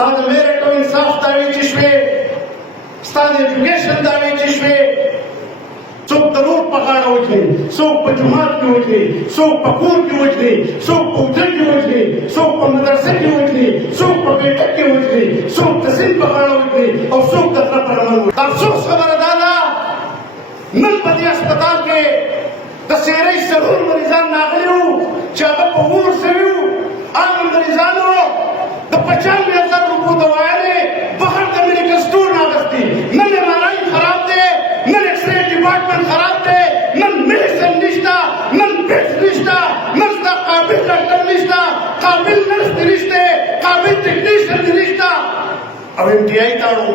ستاسو میرټ او انصاف دعوې چې شوې، ستاسو ایجوکیشن دعوې چې شوې، څوک د روډ په غاړه وجني، څوک په جومات کې وجني، څوک په کور کې وجني، څوک په هوټل کې وجني، څوک په مدرسه کې وجني، څوک په بیټک کې وجني، څوک د سیند په غاړه وجني او څوک د غره په لمن وجني. افسوس خبره دا ده نن په دې هسپتال کې د سیرۍ څلور مریضان راغلي وو چې هغه په اور سوي وو. هغه مریضانو د 95,000 روپو دوایانې بهر د میډیکل سټور نه اخیستي. نن MRI خراب دی، نن ایکسرې ډپارټمنټ خراب دی، نن میډیسن نشته، نن بیډز نشته، نن ستا قابل ډاکټر نشته، قابل نرس دې نشته، قابل ټیکنیشن دې نشته. او MTI تاړو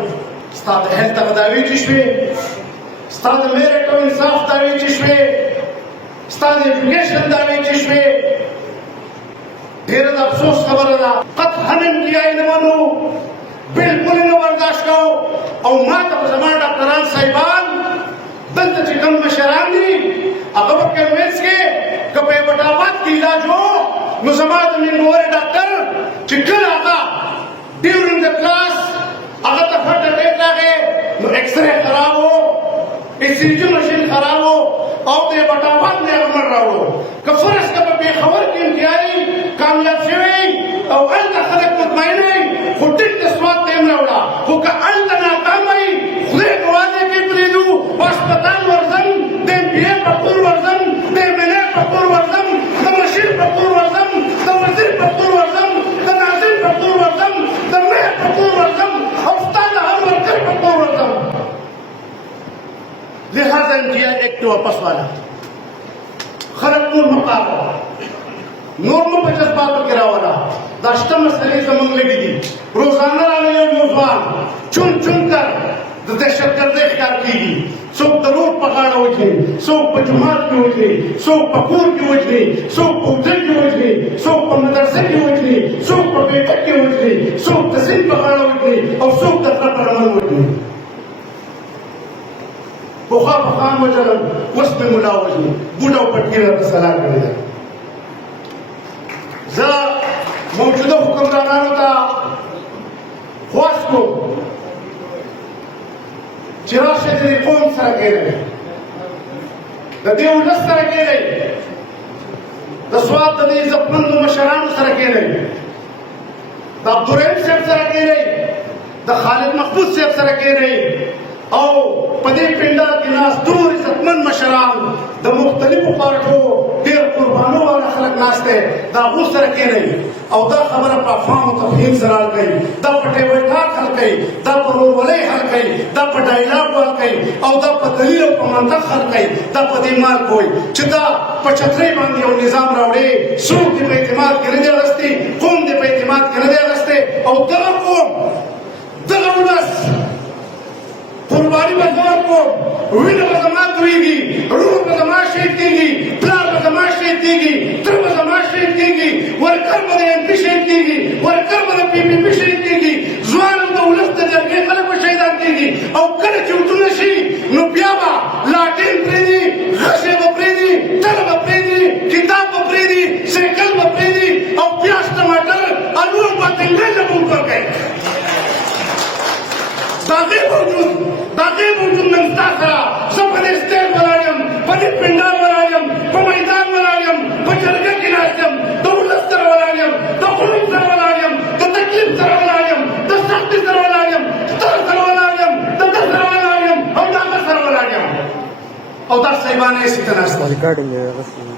ستا د هیلت هغه دعوې چې شوې، ستا د میرټ او انصاف دعوې چې شوې، ستا د ایجوکیشن دعوې چې شوې، ډېره د افسوس خبره ده. قطعا MTI نه منو، بلکل نه برداشت کوو. او ما ته به زما ډاکټران صاحبان دلته چې کوم مشران دي هغه به کنوینس کې که په ایبټ آباد کې علاج و نو زما د مینګورې ډاکټر چې کله هغه ډیورنګ د کلاس هغه ته فټ اټیک راغی نو ایکسرې خراب و، ECG مشین خراب و او د ایبټ آباد نه هغه مړ راوړو. که فرض که په پېښور کې MTI کامیاب شوی او هلته خلک مطمئن وي خو ټیک د سواد ته یې هم راوړه، خو که هلته ناکام وي خدای ګواه دی کې پرېږدو په هسپتال ورځم، د MPA په کور ورځم، د MLA په کور ورځم، د مشیر په کور ورځم، د وزیر په کور ورځم، د ناظر په کور ورځم، د مهر په کور ورځم او ستا د هر ورکر په کور ورځم. لہذا MTI ایکټ واپس والا خلک نور مه پاکوه، نور مه په جذباتو کې راوله. دا شته مسلې زموږ لږې دي. روزانه راله یو ځوان چون چون کر د دهشتګردۍ ښکار کېږي. څوک د روډ په غاړه وجني، څوک په جومات کې وجني، څوک په کور کې وجني، څوک په هوټل کې وجني، څوک په مدرسه کې وجني، څوک په بیټک کې وجني، څوک د سیند په غاړه وجني او څوک د غره په لمن وجني. پخوا په خان وجلم، اوس مې ملا وجني. بوډا او پټکي راته سلا کړې ده. زه موجوده حکمرانانو ته خواست کوم چې راشئ د دې قوم سره کښېنئ، د دې ولس سره کښېنئ، د سوات د دې عزتمندو مشرانو سره کښېنئ، د عبدالرحیم صاحب سره کښېنئ، د خالد محمود صاحب سره کښېنئ او په دې پنډال کې ناست ټول عزتمند مشران د مختلفو پارټو ډېر قربانو والا خلک ناست دی، د هغو سره کښېنئ او دا خبره په افهام او تفهیم سره حل کړئ، دا په ټیبل ټاک حل کړئ، دا په ورورولۍ حل کړئ، دا په ډایلاګ حل کړئ او دا په دلیل او په منطق حل کړئ. دا په دې مال کوئ چې دا په چترۍ باندې یو نظام راوړې، څوک دې په اعتماد کې نه دی اخیستی، قوم دې په اعتماد کې نه دی اخیستی او دغه قوم دغه ولس قرباني به زه ورکوم، وینه به زما تویږي، روح به زما شهید کېږي، پلار به زما شهید کېږي، تره به زما شهید کېږي، ورکر به د MP شهید کېږي، ورکر به د PPP شهید کېږي، ځوان او د ولس د جرګې خلک به شهیدان کېږي. او کله چې وټونه شي نو بیا به لاټین پرېږدي، غشې به پرېږدي، تله به پرېږدي، کتاب به پرېږدي، سایکل به پرېږدي او پیاز ټماټر الو او باتنګۍ له به ورکوي. دا غیر موجود نن ستا سره زه په دې سټیج ولاړ یم، په دې پنډال ولاړ یم، په میدان ولاړ یم، په جرګه کې ناست یم، د ولس سره ولاړ یم، د غرور سره ولاړ یم، د تکلیف سره ولاړ یم، د سختۍ سره ولاړ یم، ستا سره ولاړ یم، د ده سره ولاړ یم او د هغه سره ولاړ یم. او دا صاحبانه یې هسې ته ناست